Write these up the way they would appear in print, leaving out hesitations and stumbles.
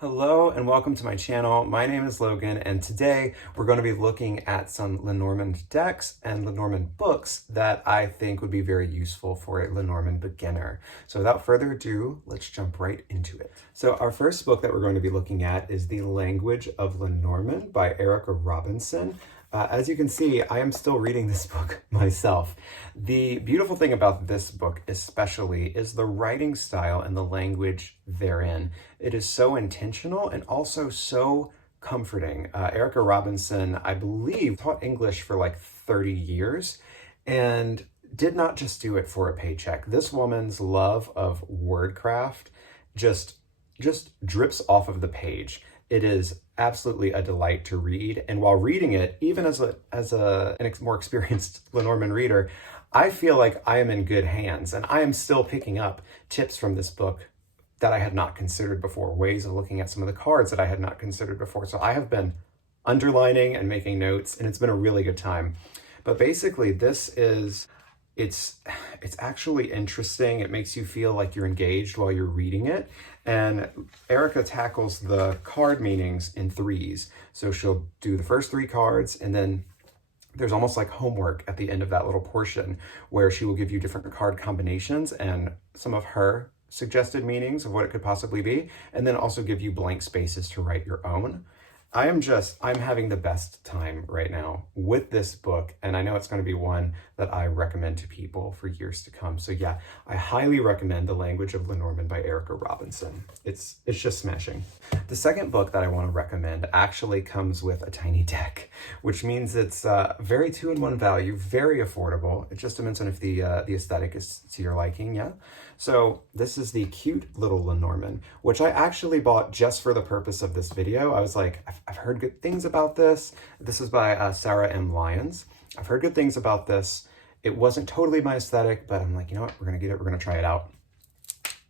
Hello and welcome to my channel. My name is Logan and today we're going to be looking at some Lenormand decks and Lenormand books that I think would be very useful for a Lenormand beginner. So without further ado, let's jump right into it. So our first book that we're going to be looking at is The Language of Lenormand by Erica Robinson. As you can see, I am still reading this book myself. The beautiful thing about this book especially is the writing style and the language therein. It is so intentional and also so comforting. Erica Robinson, I believe, taught English for like 30 years and did not just do it for a paycheck. This woman's love of wordcraft just drips off of the page. It is absolutely a delight to read. And while reading it, even as a more experienced Lenormand reader, I feel like I am in good hands and I am still picking up tips from this book that I had not considered before, ways of looking at some of the cards that I had not considered before. So I have been underlining and making notes and it's been a really good time. But basically it's actually interesting. It makes you feel like you're engaged while you're reading it. And Erica tackles the card meanings in threes. So she'll do the first three cards and then there's almost like homework at the end of that little portion where she will give you different card combinations and some of her suggested meanings of what it could possibly be, and then also give you blank spaces to write your own. I'm having the best time right now with this book, and I know it's going to be one that I recommend to people for years to come. So yeah, I highly recommend The Language of Lenormand by Erica Robinson. It's just smashing. The second book that I want to recommend actually comes with a tiny deck, which means it's very 2-in-1 value, very affordable. It just depends on if the aesthetic is to your liking, yeah? So this is the cute little Lenormand, which I actually bought just for the purpose of this video. I was like, I've heard good things about this. This is by Sarah M. Lyons. I've heard good things about this. It wasn't totally my aesthetic, but I'm like, you know what? We're gonna get it. We're gonna try it out.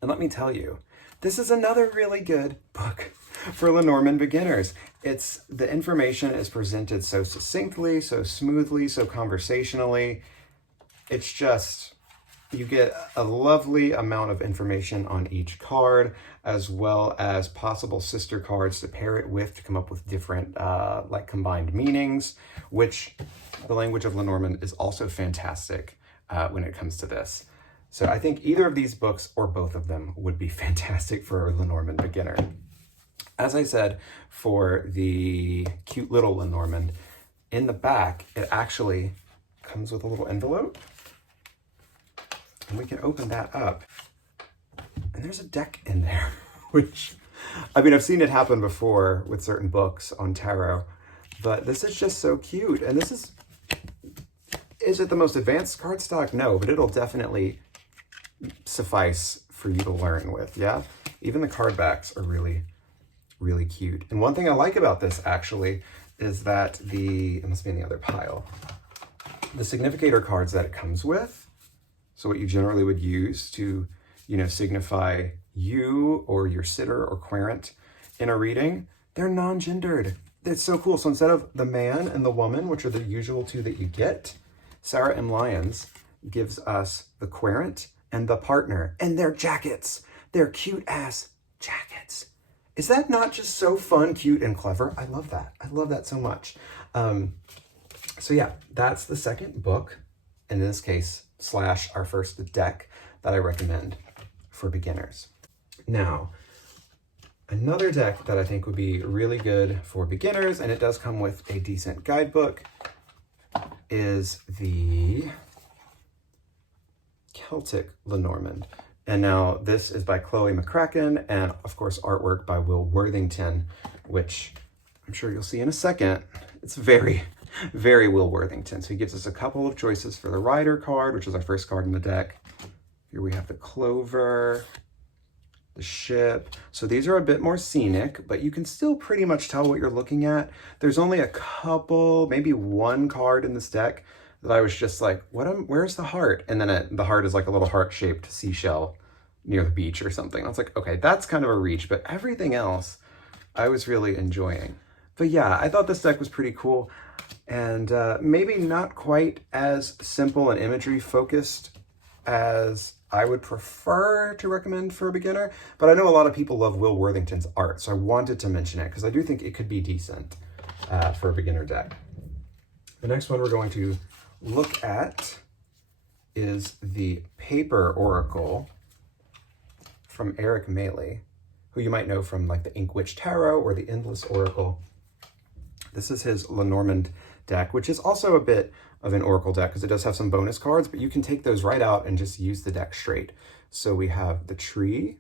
And let me tell you, this is another really good book for Lenormand beginners. The information is presented so succinctly, so smoothly, so conversationally. It's just, you get a lovely amount of information on each card, as well as possible sister cards to pair it with to come up with different like combined meanings, which The Language of Lenormand is also fantastic when it comes to this. So I think either of these books or both of them would be fantastic for a Lenormand beginner. As I said, for the cute little Lenormand, in the back, it actually comes with a little envelope. And we can open that up. And there's a deck in there, which, I mean, I've seen it happen before with certain books on tarot, but this is just so cute. And this is it the most advanced cardstock? No, but it'll definitely suffice for you to learn with, yeah? Even the card backs are really, really cute. And one thing I like about this actually is that it must be in the other pile, the significator cards that it comes with, so what you generally would use to, signify you or your sitter or querent in a reading, they're non-gendered. It's so cool. So instead of the man and the woman, which are the usual two that you get, Sarah M. Lyons gives us the querent and the partner and their jackets. They're cute ass jackets. Is that not just so fun, cute, and clever? I love that. I love that so much. So yeah, that's the second book, in this case, / our first deck that I recommend for beginners. Now, another deck that I think would be really good for beginners, and it does come with a decent guidebook, is the Celtic Lenormand. And now this is by Chloe McCracken, and of course artwork by Will Worthington, which I'm sure you'll see in a second. It's very, very Will Worthington. So he gives us a couple of choices for the Rider card, which is our first card in the deck. Here we have the Clover, the Ship. So these are a bit more scenic, but you can still pretty much tell what you're looking at. There's only a couple, maybe one card in this deck that I was just like, where's the heart? And then the heart is like a little heart-shaped seashell near the beach or something. I was like, okay, that's kind of a reach, but everything else I was really enjoying. But yeah, I thought this deck was pretty cool, and maybe not quite as simple and imagery focused as I would prefer to recommend for a beginner, but I know a lot of people love Will Worthington's art, so I wanted to mention it because I do think it could be decent for a beginner deck. The next one we're going to look at is the Paper Oracle from Eric Maley, who you might know from like the Inkwitch Tarot or the Endless Oracle. This is his Lenormand deck, which is also a bit of an Oracle deck because it does have some bonus cards, but you can take those right out and just use the deck straight. So we have the tree,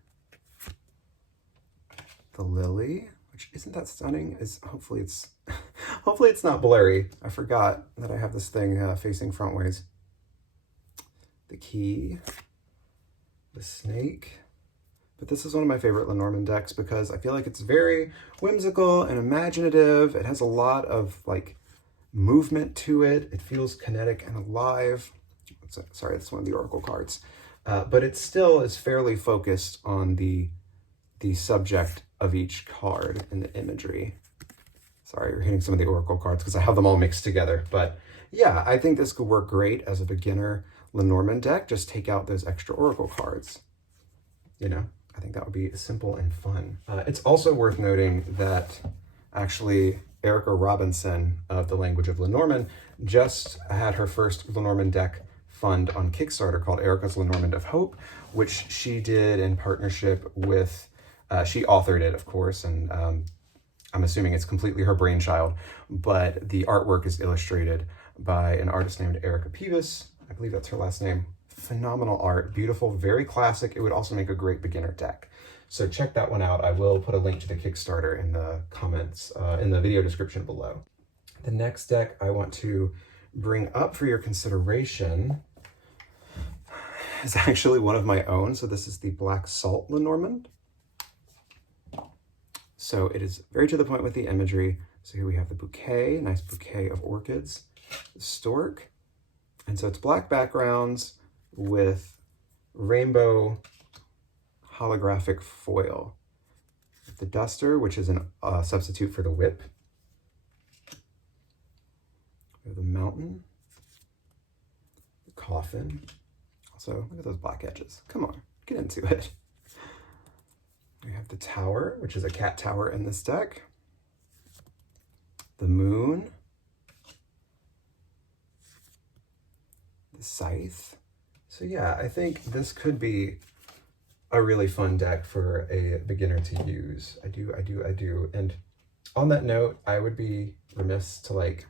the lily, which isn't that stunning. Hopefully it's not blurry. I forgot that I have this thing facing frontways. The key, the snake. But this is one of my favorite Lenormand decks because I feel like it's very whimsical and imaginative. It has a lot of like movement to it. It feels kinetic and alive. Sorry, that's one of the Oracle cards. But it still is fairly focused on the subject of each card and the imagery. Sorry, you're hitting some of the Oracle cards because I have them all mixed together. But yeah, I think this could work great as a beginner Lenormand deck. Just take out those extra Oracle cards. You know, I think that would be simple and fun. It's also worth noting that actually Erica Robinson of The Language of Lenormand just had her first Lenormand deck fund on Kickstarter called Erica's Lenormand of Hope, which she did in partnership with, she authored it, of course, and I'm assuming it's completely her brainchild, but the artwork is illustrated by an artist named Erica Peevis. I believe that's her last name. Phenomenal art, beautiful, very classic. It would also make a great beginner deck. So check that one out. I will put a link to the Kickstarter in the comments, in the video description below. The next deck I want to bring up for your consideration is actually one of my own. So this is the Black Salt Lenormand. So it is very to the point with the imagery. So here we have the bouquet, nice bouquet of orchids, the stork. And so it's black backgrounds with rainbow holographic foil. The duster, which is a substitute for the whip. We have the mountain, the coffin. Also, look at those black edges. Come on, get into it. We have the tower, which is a cat tower in this deck. The moon. The scythe. So yeah, I think this could be a really fun deck for a beginner to use. I do. And on that note, I would be remiss to like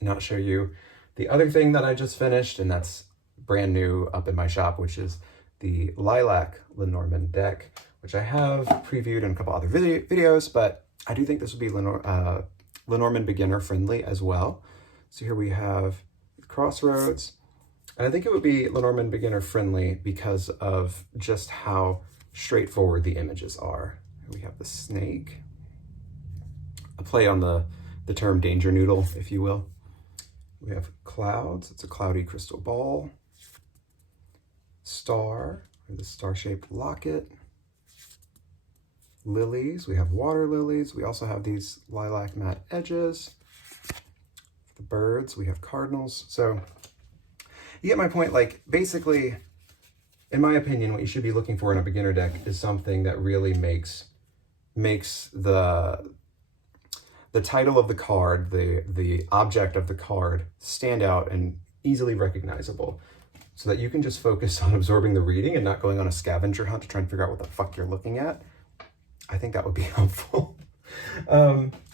not show you the other thing that I just finished, and that's brand new up in my shop, which is the Lilac Lenormand deck, which I have previewed in a couple other videos, but I do think this would be Lenormand beginner friendly as well. So here we have Crossroads, and I think it would be Lenormand beginner friendly because of just how straightforward the images are. Here we have the snake, a play on the term danger noodle, if you will. We have clouds, it's a cloudy crystal ball. Star, the star-shaped locket. Lilies, we have water lilies. We also have these lilac matte edges. For the birds, we have cardinals. So you get my point. Like, basically, in my opinion, what you should be looking for in a beginner deck is something that really makes the title of the card, the object of the card, stand out and easily recognizable, so that you can just focus on absorbing the reading and not going on a scavenger hunt to try and figure out what the fuck you're looking at. I think that would be helpful.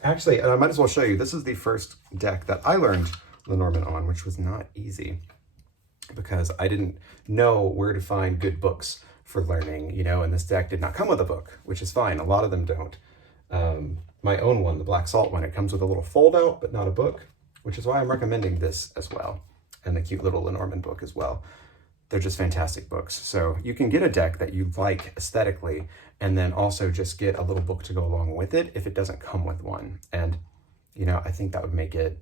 Actually, and I might as well show you, this is the first deck that I learned Lenormand on, which was not easy because I didn't know where to find good books for learning, you know, and this deck did not come with a book, which is fine. A lot of them don't. My own one, the Black Salt one, it comes with a little fold out, but not a book, which is why I'm recommending this as well. And the cute little Lenormand book as well. They're just fantastic books. So you can get a deck that you like aesthetically, and then also just get a little book to go along with it if it doesn't come with one. And, you know, I think that would make it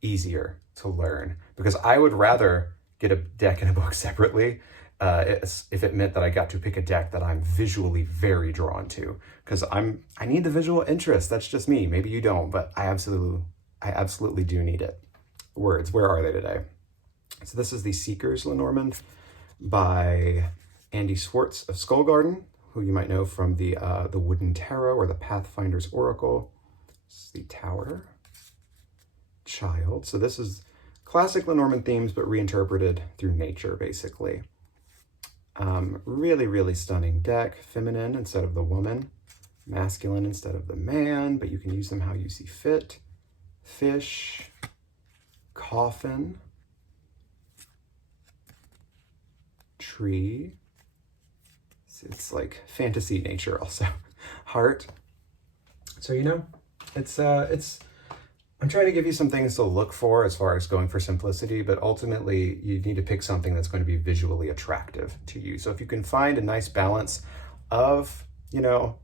easier to learn, because I would rather get a deck and a book separately if it meant that I got to pick a deck that I'm visually very drawn to, because I need the visual interest. That's just me. Maybe you don't, but I absolutely do need it. Words, where are they today? So this is the Seekers Lenormand. by Andy Swartz of Skull Garden, who you might know from the Wooden Tarot or the Pathfinder's Oracle. This is the Tower. Child. So this is classic Lenormand themes, but reinterpreted through nature, basically. Really, really stunning deck. Feminine instead of the woman. Masculine instead of the man, but you can use them how you see fit. Fish. Coffin. Tree. It's like fantasy nature also. Heart. So, you know, I'm trying to give you some things to look for as far as going for simplicity, but ultimately you need to pick something that's going to be visually attractive to you. So if you can find a nice balance of, you know,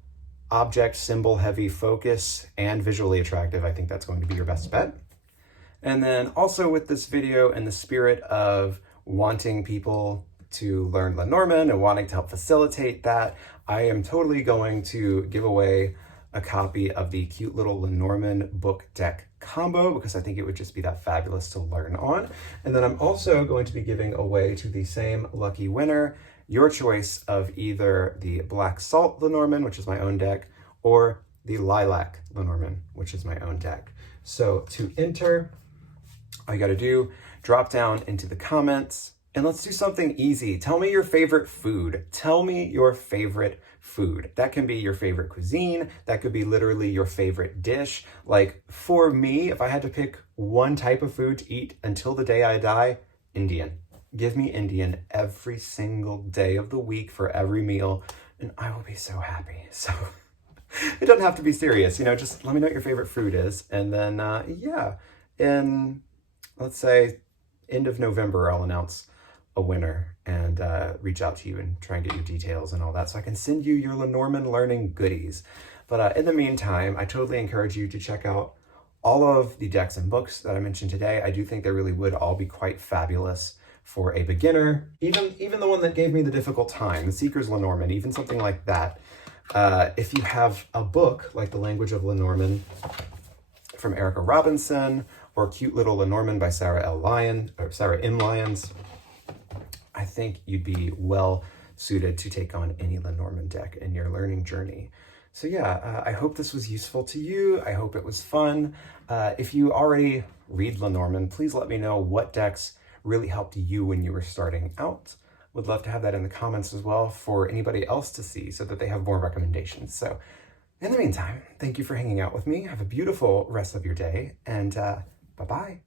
object, symbol, heavy focus, and visually attractive, I think that's going to be your best bet. And then also with this video, in the spirit of wanting people to learn Lenormand and wanting to help facilitate that, I am totally going to give away a copy of the cute little Lenormand book deck combo because I think it would just be that fabulous to learn on. And then I'm also going to be giving away to the same lucky winner your choice of either the Black Salt Lenormand, which is my own deck, or the Lilac Lenormand, which is my own deck. So to enter, all you gotta do, drop down into the comments, and let's do something easy. Tell me your favorite food. Tell me your favorite food. That can be your favorite cuisine. That could be literally your favorite dish. Like for me, if I had to pick one type of food to eat until the day I die, Indian. Give me Indian every single day of the week for every meal, and I will be so happy. So it doesn't have to be serious, you know, just let me know what your favorite food is. And then, yeah, in, let's say, end of November, I'll announce a winner and reach out to you and try and get your details and all that so I can send you your Lenormand learning goodies. But in the meantime, I totally encourage you to check out all of the decks and books that I mentioned today. I do think they really would all be quite fabulous for a beginner, even the one that gave me the difficult time, the Seeker's Lenormand, even something like that. If you have a book like The Language of Lenormand from Erica Robinson or Cute Little Lenormand by Sarah M. Lyons, I think you'd be well suited to take on any Lenormand deck in your learning journey. So yeah, I hope this was useful to you. I hope it was fun. If you already read Lenormand, please let me know what decks really helped you when you were starting out. Would love to have that in the comments as well for anybody else to see so that they have more recommendations. So in the meantime, thank you for hanging out with me. Have a beautiful rest of your day, and bye-bye.